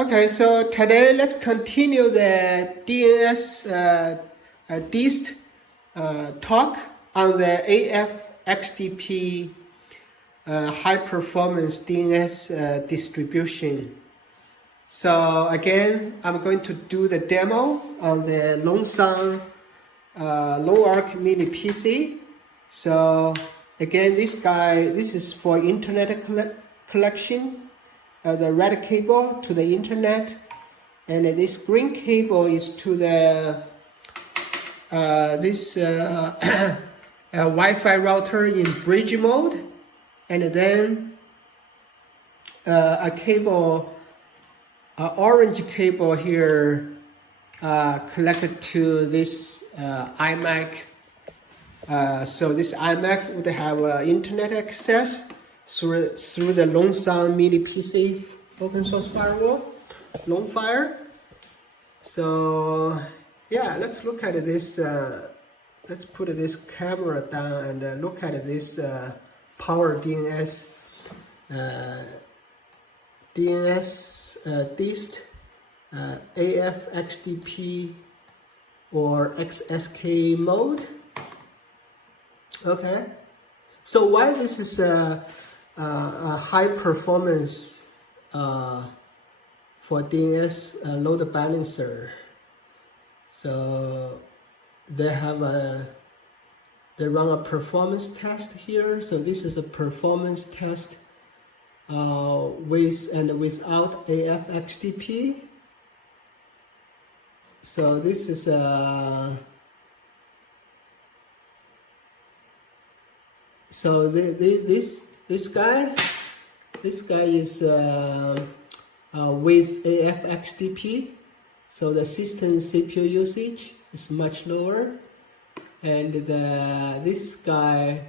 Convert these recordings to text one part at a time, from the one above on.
Okay, so today let's continue the Dnsdist talk on the AF-XDP high performance DNS distribution. So again, I'm going to do the demo on the LoongArch mini PC. So again, this is for internet collection. The red cable to the internet, and this green cable is to the Wi-Fi router in bridge mode, and then a cable, orange cable here connected to this iMac. So this iMac would have internet access through the loongfire mini PC open source firewall, loongfire. So yeah, let's look at this. Let's put this camera down and look at this power Dnsdist AF-XDP or XSK mode. Okay, so why this is a high performance for DNS load balancer? So they run a performance test here. So this is a performance test with and without AF-XDP. So this is this guy is with AF-XDP, so the system CPU usage is much lower, and this guy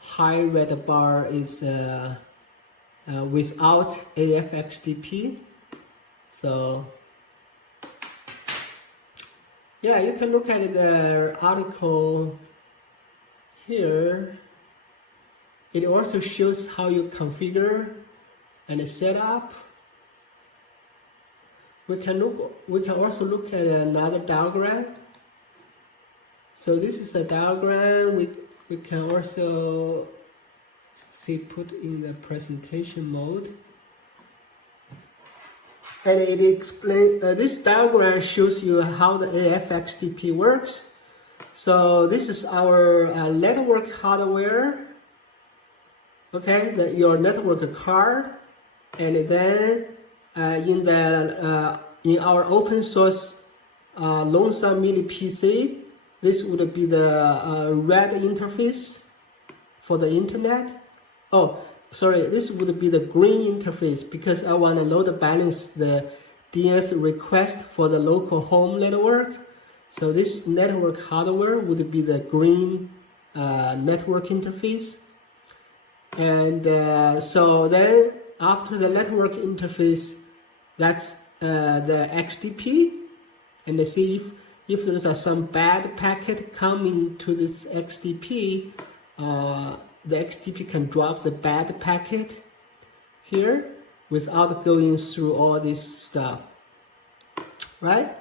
high red bar is without AF-XDP. So yeah, you can look at the article here. It also shows how you configure and set up. We can also look at another diagram. So this is a diagram we can also see put in the presentation mode. And it explains, this diagram shows you how the AF-XDP works. So this is our network hardware. Okay, your network card, and then in our open source loongfire mini PC, this would be the red interface for the internet. Oh, sorry, this would be the green interface because I want to load balance the DNS request for the local home network. So this network hardware would be the green network interface. And so then after the network interface, that's the XDP, and see if there's some bad packet coming to this XDP, the XDP can drop the bad packet here without going through all this stuff, right?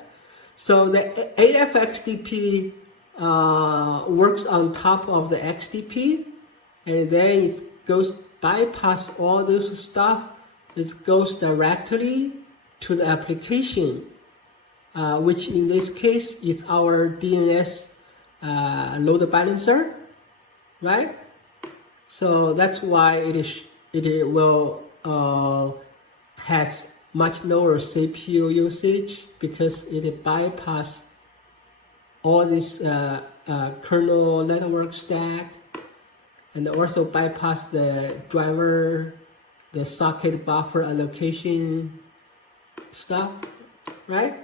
So the AF-XDP works on top of the XDP, and then it goes bypass all those stuff. It goes directly to the application, which in this case is our DNS load balancer, right? So that's why it will has much lower CPU usage, because it bypass all this kernel network stack, and also bypass the driver, the socket buffer allocation stuff, right?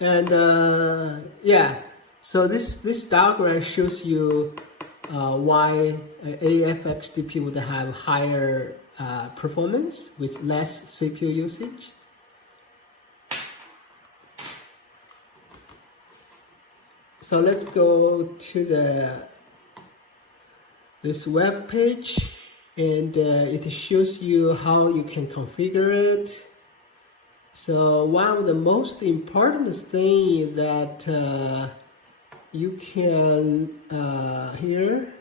And yeah, so this diagram shows you why AF-XDP would have higher performance with less CPU usage. So let's go to this web page, and it shows you how you can configure it So one of the most important thing that you can here,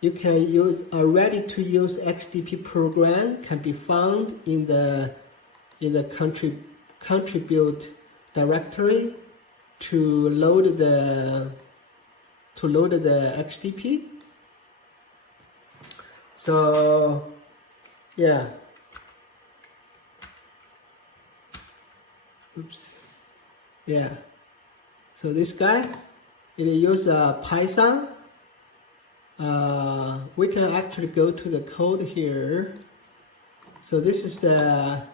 you can use a ready-to-use XDP program can be found in the contribute directory to load the XDP. So yeah. Oops. Yeah. So this guy, it uses Python. We can actually go to the code here. So this is the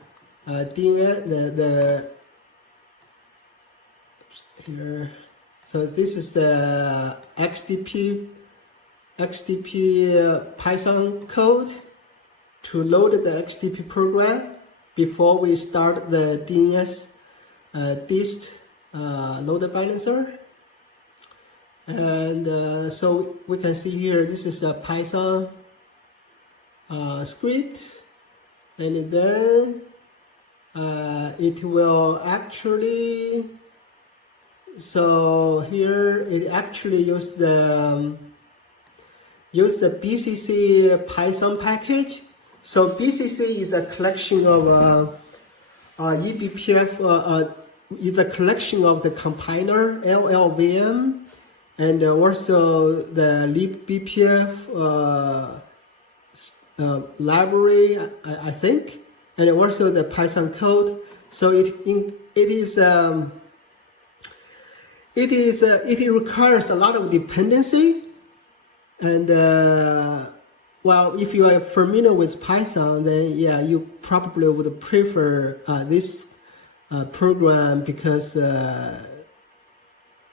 DNS, here. So this is the XDP Python code to load the XDP program before we start the Dnsdist load balancer. And so we can see here, this is a Python script, and then it will actually, so here it actually use the BCC Python package. So BCC is a collection of eBPF, is a collection of the compiler LLVM, and also the eBPF library, I think, and also the Python code. So it requires a lot of dependency, and well, if you are familiar with Python, then yeah, you probably would prefer this program because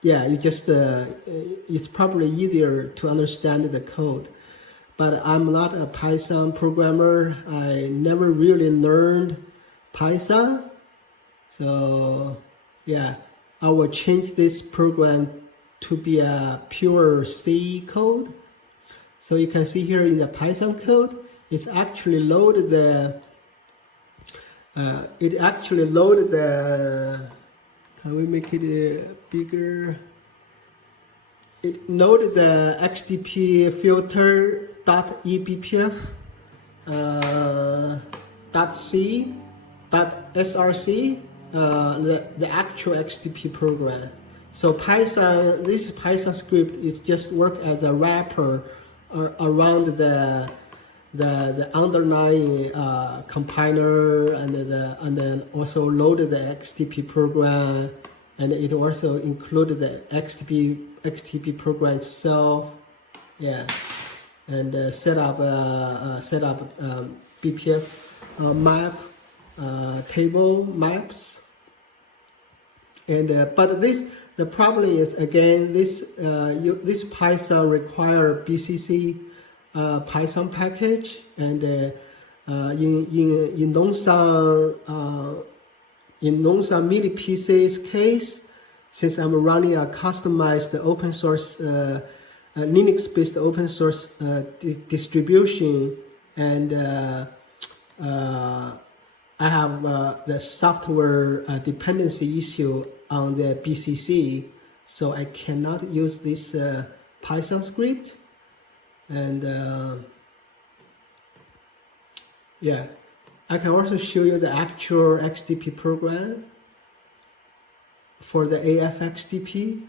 yeah, you just it's probably easier to understand the code. But I'm not a Python programmer. I never really learned Python, so yeah, I will change this program to be a pure C code. So you can see here in the Python code, it's actually loaded the, can we make it bigger? It loaded the XDP filter .eBPF .c .src the actual XDP program. So Python, this Python script is just work as a wrapper around the underlying compiler, and then also loaded the XDP program, and it also included the XDP program itself, yeah, and set up BPF map table maps, and but the problem is, again, this Python require BCC Python package, and in Longsang mini PC's case, since I'm running a customized open source Linux-based open source distribution, and I have the software dependency issue on the BCC, so I cannot use this Python script. And yeah, I can also show you the actual XDP program for the AF-XDP.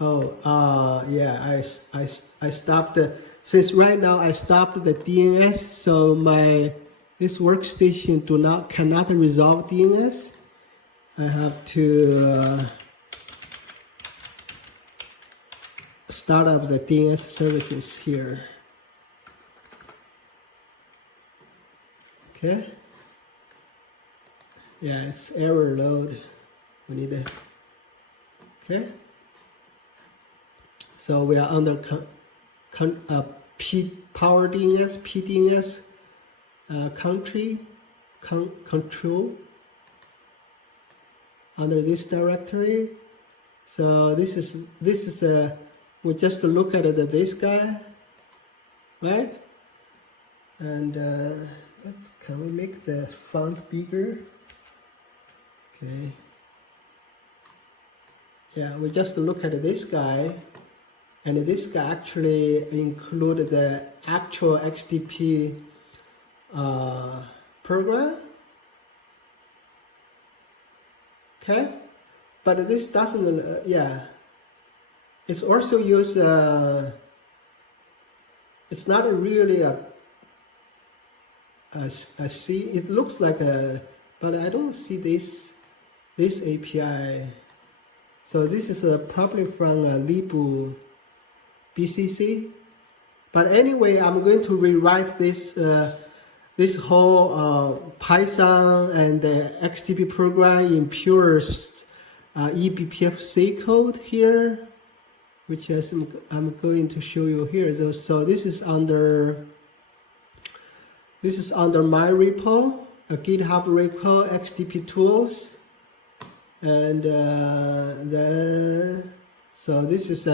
Oh, yeah, I stopped since right now I stopped the DNS, so this workstation cannot resolve DNS. I have to start up the DNS services here. Okay. Yeah, it's error load. We need it. Okay. So we are under power DNS, PDNS country control under this directory. So this is we just look at this guy, right? And can we make the font bigger? Okay. Yeah, we just look at this guy, and this guy actually include the actual XDP program. Okay, but this doesn't. Yeah, it's also used. It's not really a C. It looks like a, but I don't see this API. So this is probably from libu BCC. But anyway, I'm going to rewrite this this whole Python and the XDP program in pure eBPF C code here, which is I'm going to show you here. So this is under my repo, a GitHub repo, XDP tools. And then, so this is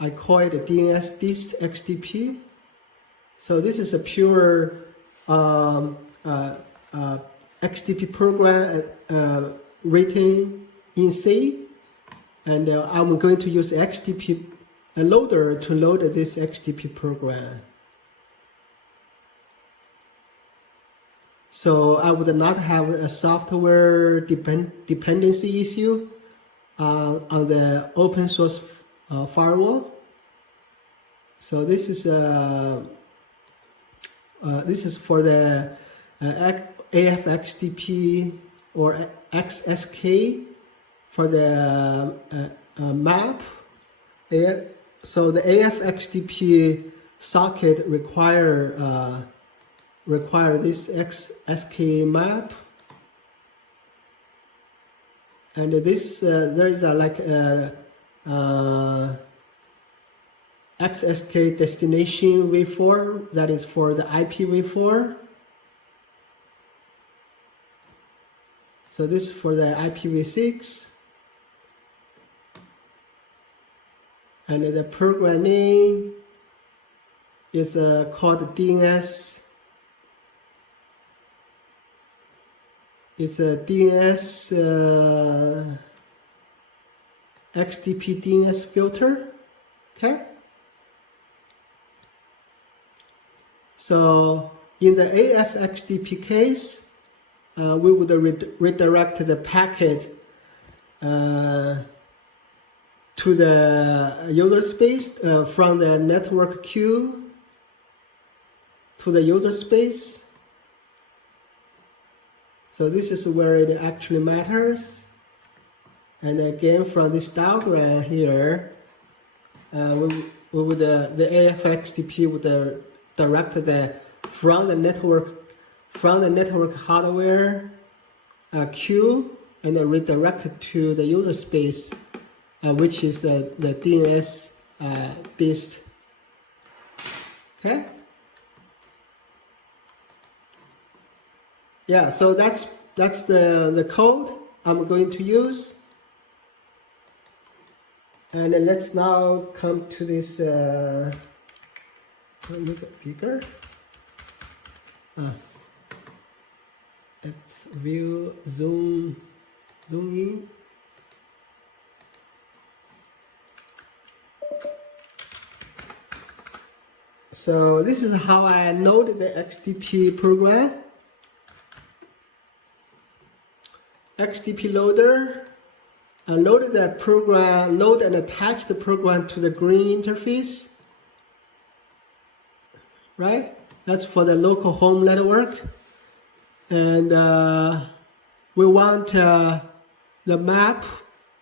I call it a Dnsdist XDP. So this is a pure XDP program written in C, and I'm going to use XDP loader to load this XDP program. So I would not have a software dependency issue on the open source firewall. So this is for the AFXDP or XSK for the map. So the AFXDP socket require this XSK map, and this there is like a XSK destination v4 that is for the IPv4. So this is for the IPv6, and the program name is called DNS. It's a DNS XDP DNS filter. Okay. So in the AFXDP case, we would redirect the packet to the user space from the network queue to the user space. So this is where it actually matters. And again, from this diagram here, the AFXDP would direct from the network hardware queue and redirect it to the user space, which is the Dnsdist. Okay. Yeah, so that's the code I'm going to use. And let's now come to this, make it bigger. Let's view, zoom in. So this is how I load the XDP program. XDP loader, load the program, load and attach the program to the green interface, right? That's for the local home network. And we want the map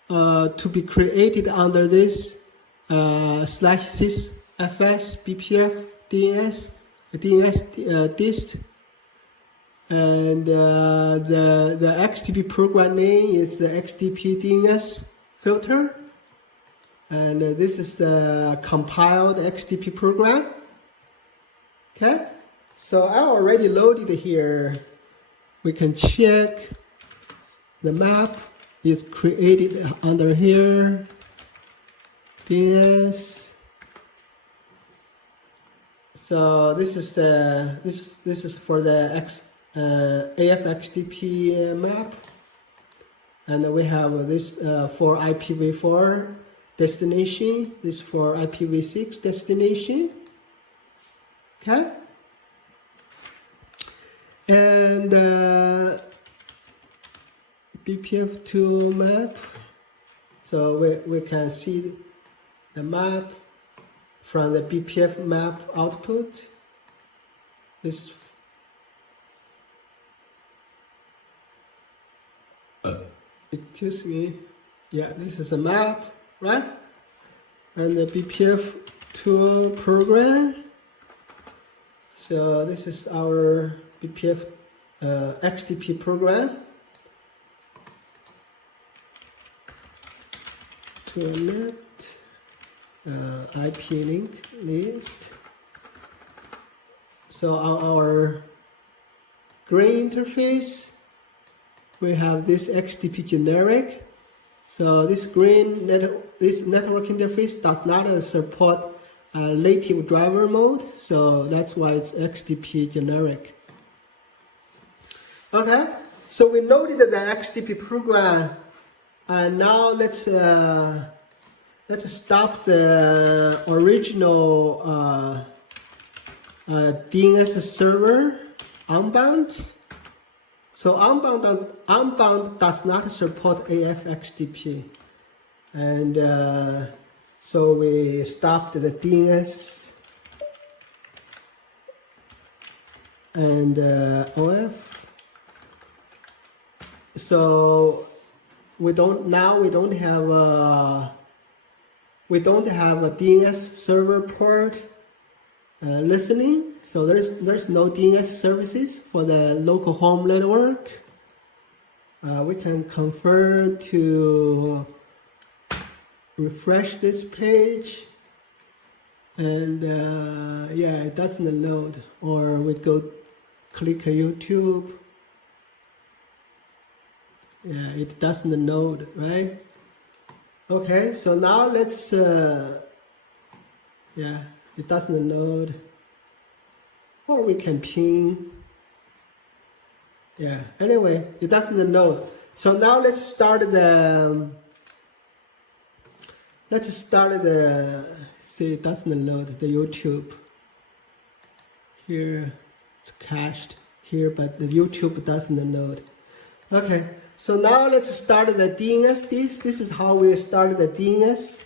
to be created under this /sysfs BPF Dnsdist. And the XDP program name is the XDP DNS filter. And this is the compiled XDP program. Okay, so I already loaded here. We can check the map is created under here. DNS. So this is the this is for the AFXDP map, and we have this for IPv4 destination. This for IPv6 destination. Okay, and BPF2 map. So we can see the map from the BPF map output. This excuse me. Yeah, this is a map, right? And the BPF2 program. So this is our BPF XDP program. To a net IP link list. So on our green interface, we have this XDP generic. So this this network interface does not support native driver mode, so that's why it's XDP generic. Okay, so we loaded the XDP program, and now let's stop the original DNS server unbound. So unbound does not support AFXDP, and so we stopped the DNS and OF. So we don't have a DNS server port listening. So there's no DNS services for the local home network. We can confirm to refresh this page, and yeah, it doesn't load. Or we go click YouTube. Yeah, it doesn't load, right? Okay, so now let's yeah, it doesn't load. Or we can ping. Yeah, anyway, it doesn't load. So now let's start the see, it doesn't load the YouTube. Here it's cached here, but the YouTube doesn't load. Okay, so now let's start the Dnsdist. This is how we start the Dnsdist.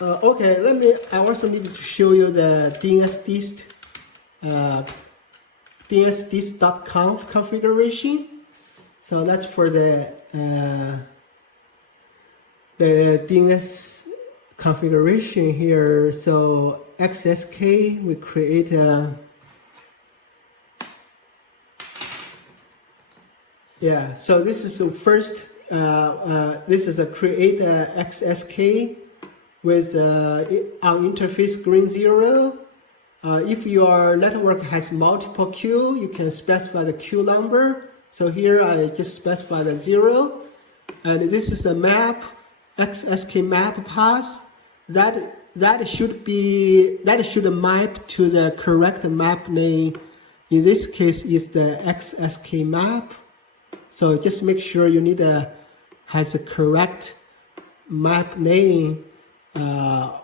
Okay, I also need to show you the Dnsdist, Dnsdist.conf configuration. So that's for the DNS configuration here. So XSK, we create a yeah. So this is the first. This is a create XSK with on interface green 0. If your network has multiple queue, you can specify the queue number. So here I just specify the 0, and this is the map XSK map path that should map to the correct map name. In this case, is the XSK map. So just make sure you need has a correct map name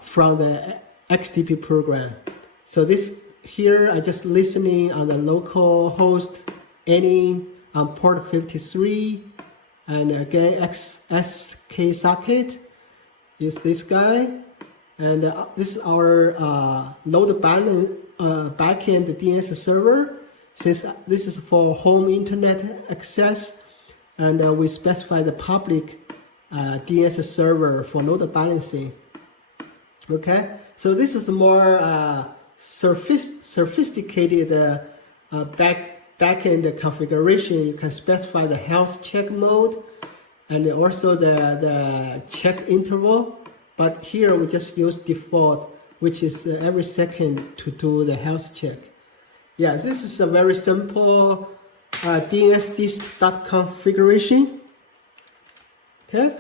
from the XDP program. So this here I just listening on the local host any on port 53, and again XSK socket is this guy, and this is our load balance backend DNS server. Since this is for home internet access, and we specify the public DNS server for load balancing. Okay, so this is more sophisticated backend configuration. You can specify the health check mode and also the check interval. But here we just use default, which is every second to do the health check. Yeah, this is a very simple Dnsdist.configuration. Okay.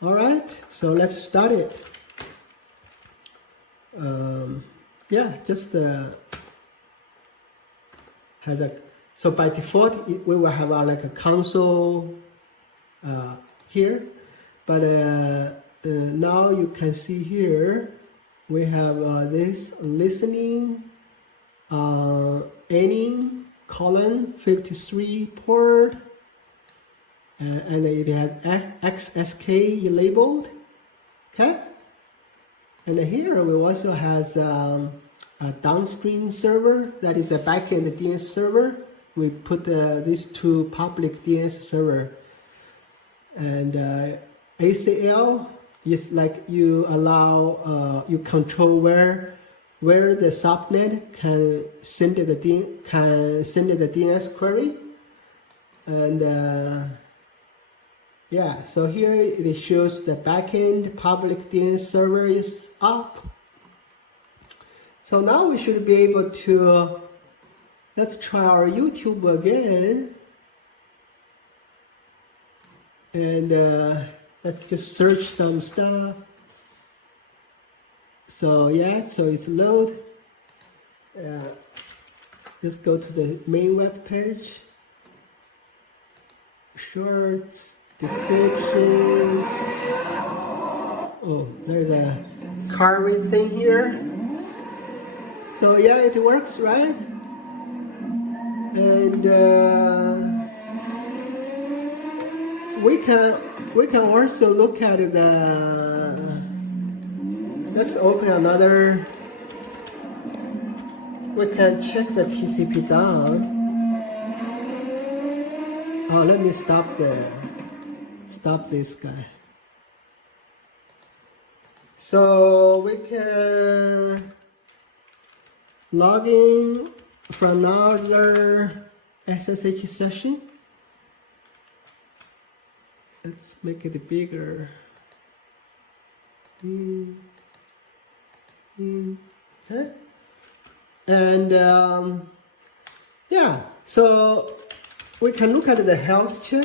All right, so let's start it. Yeah, just has a, so by default we will have like a console here, but now you can see here we have this listening any colon 53 port, and it has XSK labeled. Okay, and here we also has a downstream server that is a backend DNS server. We put these two public DNS server, and ACL is like you allow you control where the subnet can send the DNS query, and yeah, so here it shows the backend public DNS server is up. So now we should be able to, let's try our YouTube again, and let's just search some stuff. So yeah, so it's load. Let's go to the main web page. Shorts, descriptions. Oh, there's a carving thing here. So yeah, it works, right? And we can also look at the. Let's open another. We can check the TCP down. Oh, let me stop this guy. So we can log in from another SSH session. Let's make it bigger. Okay. And yeah, so we can look at the health check.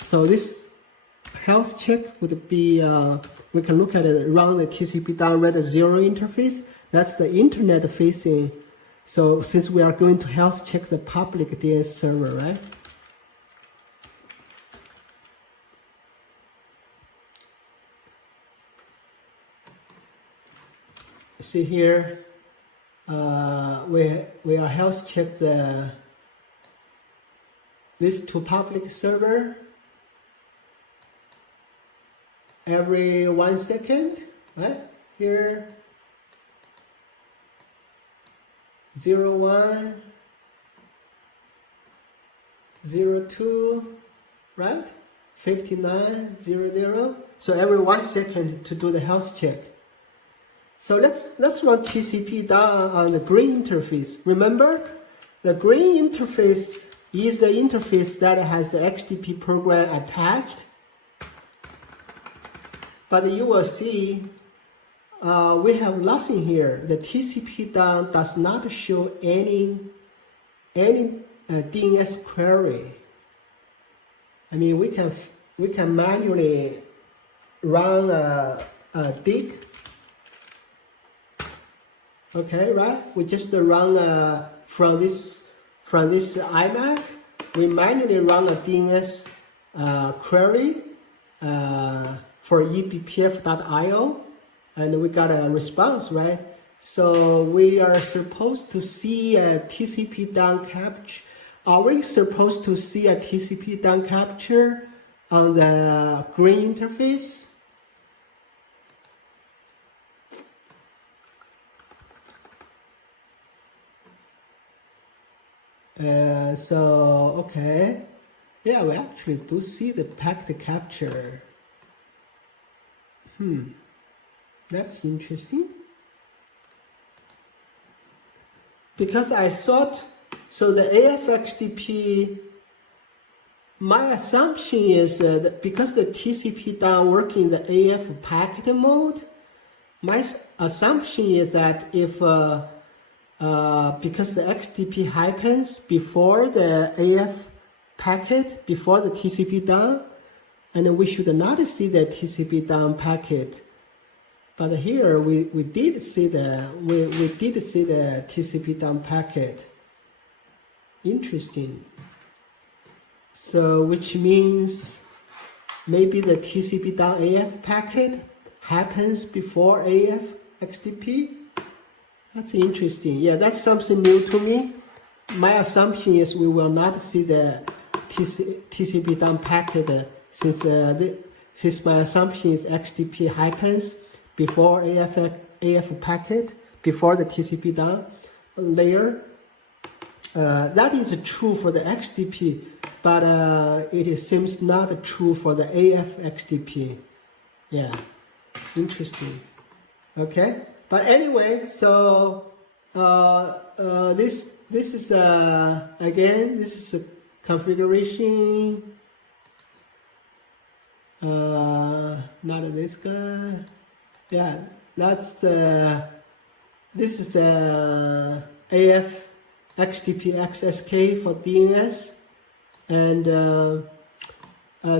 So this health check would be, we can look at it, run the TCP down read 0 interface. That's the internet facing. So since we are going to health check the public DNS server, right? See here, we are health check these two public server every 1 second, right? Here, 01, 02, right? 5900. So every 1 second to do the health check. So let's run TCP down on the green interface. Remember, the green interface is the interface that has the XDP program attached. But you will see we have nothing here. The TCP down does not show any DNS query. I mean, we can manually run a dig. Okay, right? We just run from this iMac. We manually run a DNS query for eBPF.io, and we got a response, right? So we are supposed to see a TCP down capture. Are we supposed to see a TCP down capture on the green interface? So, okay. Yeah, we actually do see the packet capture. That's interesting. Because I thought, so the AFXDP, my assumption is that because the TCP down work in the AF packet mode, my assumption is that if because the XDP happens before the AF packet before the TCP down, and we should not see the TCP down packet. But here we did see the TCP down packet. Interesting. So which means maybe the TCP down AF packet happens before AF XDP. That's interesting. Yeah, that's something new to me. My assumption is we will not see the TCP down packet since my assumption is XDP happens before AF packet, before the TCP down layer. That is true for the XDP, but it seems not true for the AF XDP. Yeah, interesting. Okay, but anyway, so this is again, this is a configuration. Not this guy. Yeah, that's this is the AF XDP XSK for DNS, and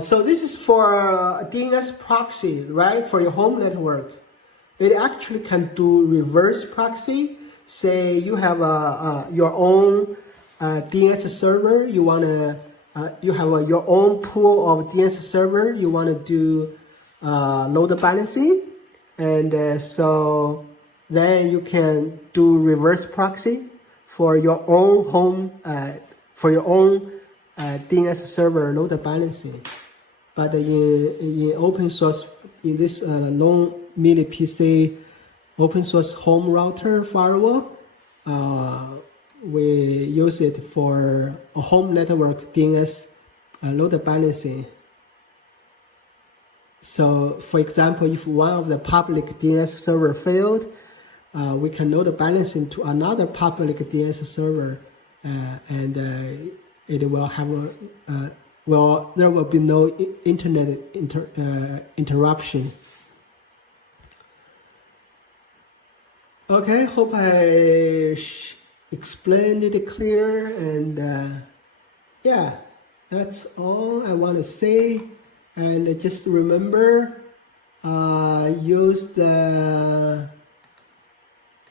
so this is for DNS proxy, right? For your home network, it actually can do reverse proxy. Say you have your own DNS server, you wanna you have your own pool of DNS server, you wanna do load balancing, and so then you can do reverse proxy for your own home, for your own DNS server load balancing. But in open source, in this long mini PC open source home router firewall, we use it for a home network DNS load balancing. So, for example, if one of the public DNS server failed, we can load balancing to another public DNS server, and it will have there will be no internet interruption. Okay, hope I explained it clear, and yeah, that's all I want to say. And just remember, use the,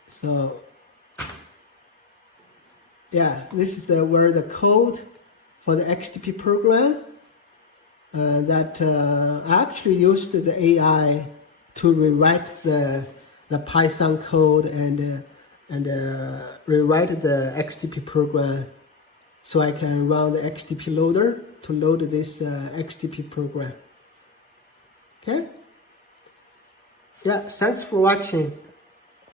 so yeah, this is where the code for the XDP program that I actually used the AI to rewrite the Python code and rewrite the XDP program so I can run the XDP loader to load this XDP program. Okay? Yeah, thanks for watching.